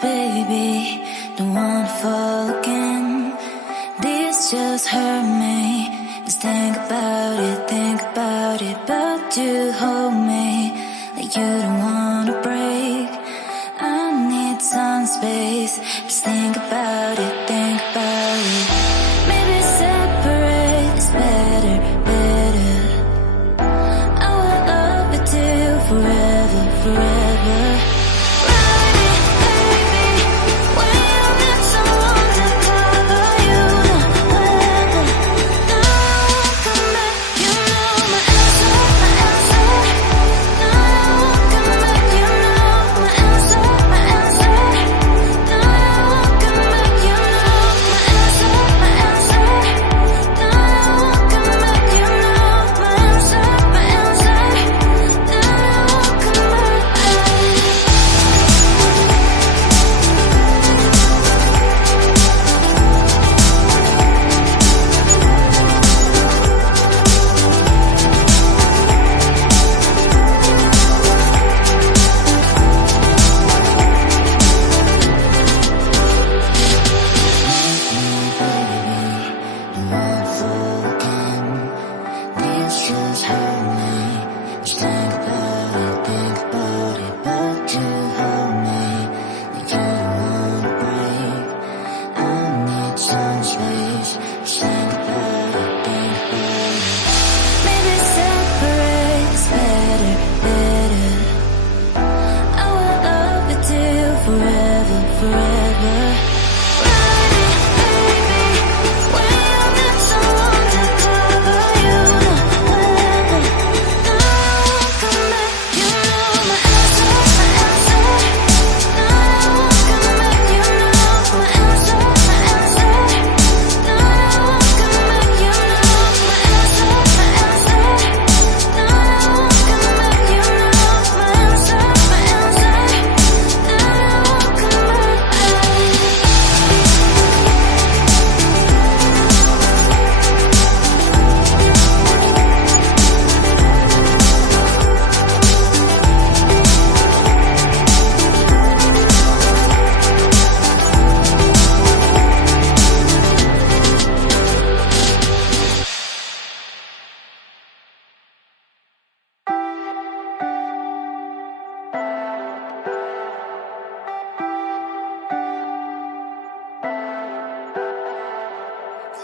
baby, don't wanna fall again. This just hurt me. Just think about it, but you hold me like you don't wanna break. I need some space. Just think about it, maybe separate is better, better. I will love you till forever, forever.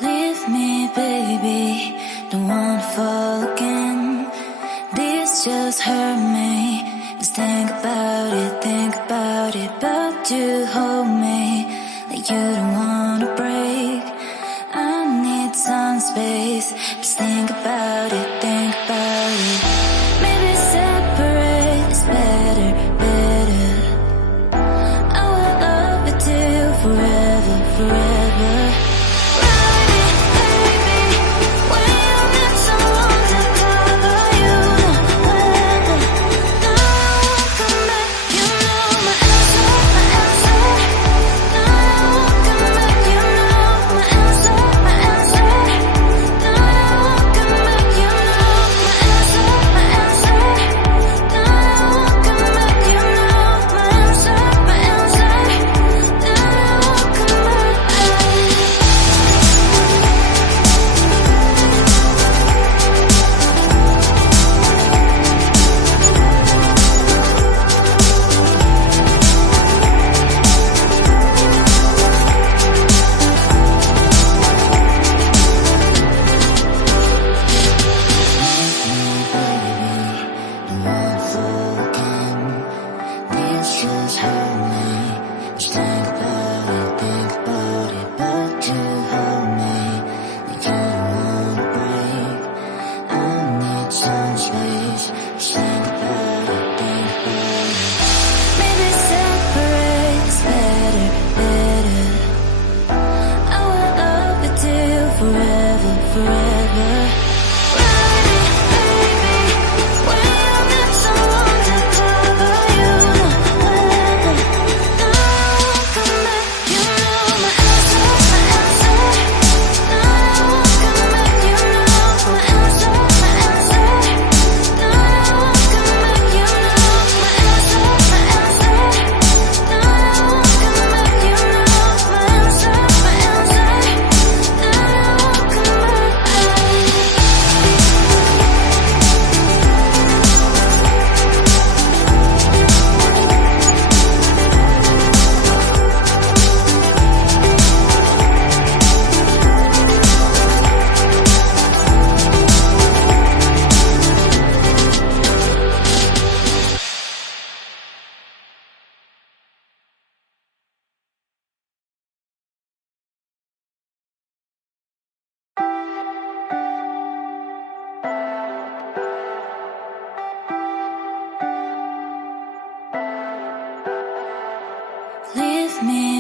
Leave me, baby, don't wanna fall again. This just hurt me. Just think about it, but you hold me like you don't wanna break. I need some space. Just think about it, maybe separate is better, better. I will love you till forever, forever.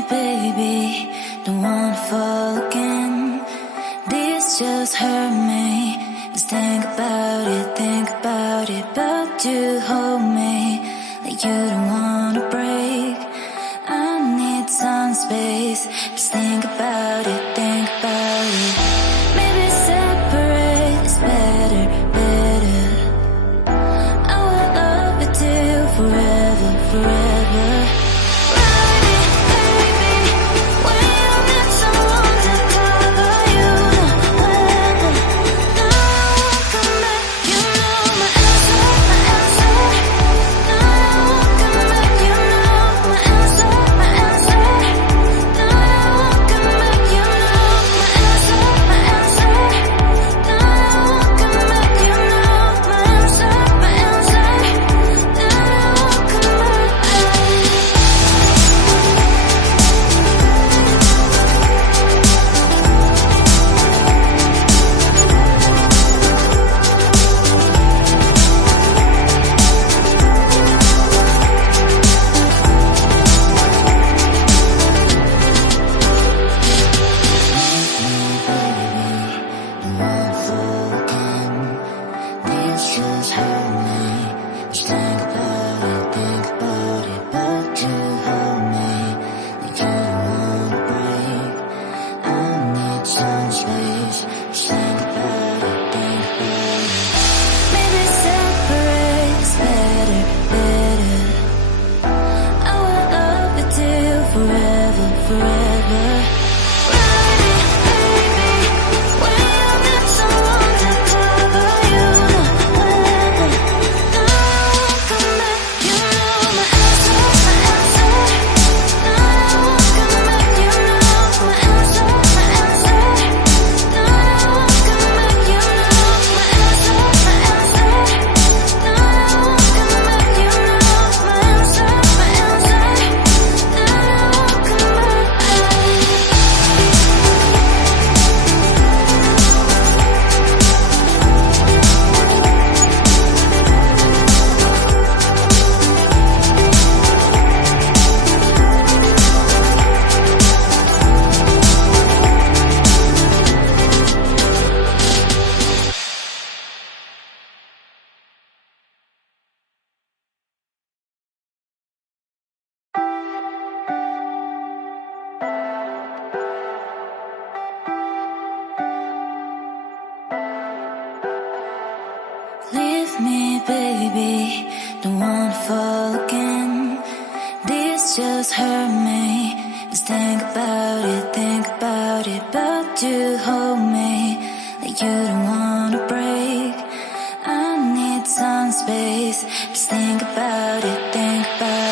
baby, don't wanna fall again. This just hurt me. Just think about it, but you hold me like you don't wanna break. I need some space. Just think about it, think about it. Maybe separate is better, better. I will love you till forever, forever. Leave me, baby, don't wanna fall again. This just hurt me. Just think about it, but you hold me like you don't wanna break. I need some space. Just think about it, think about it.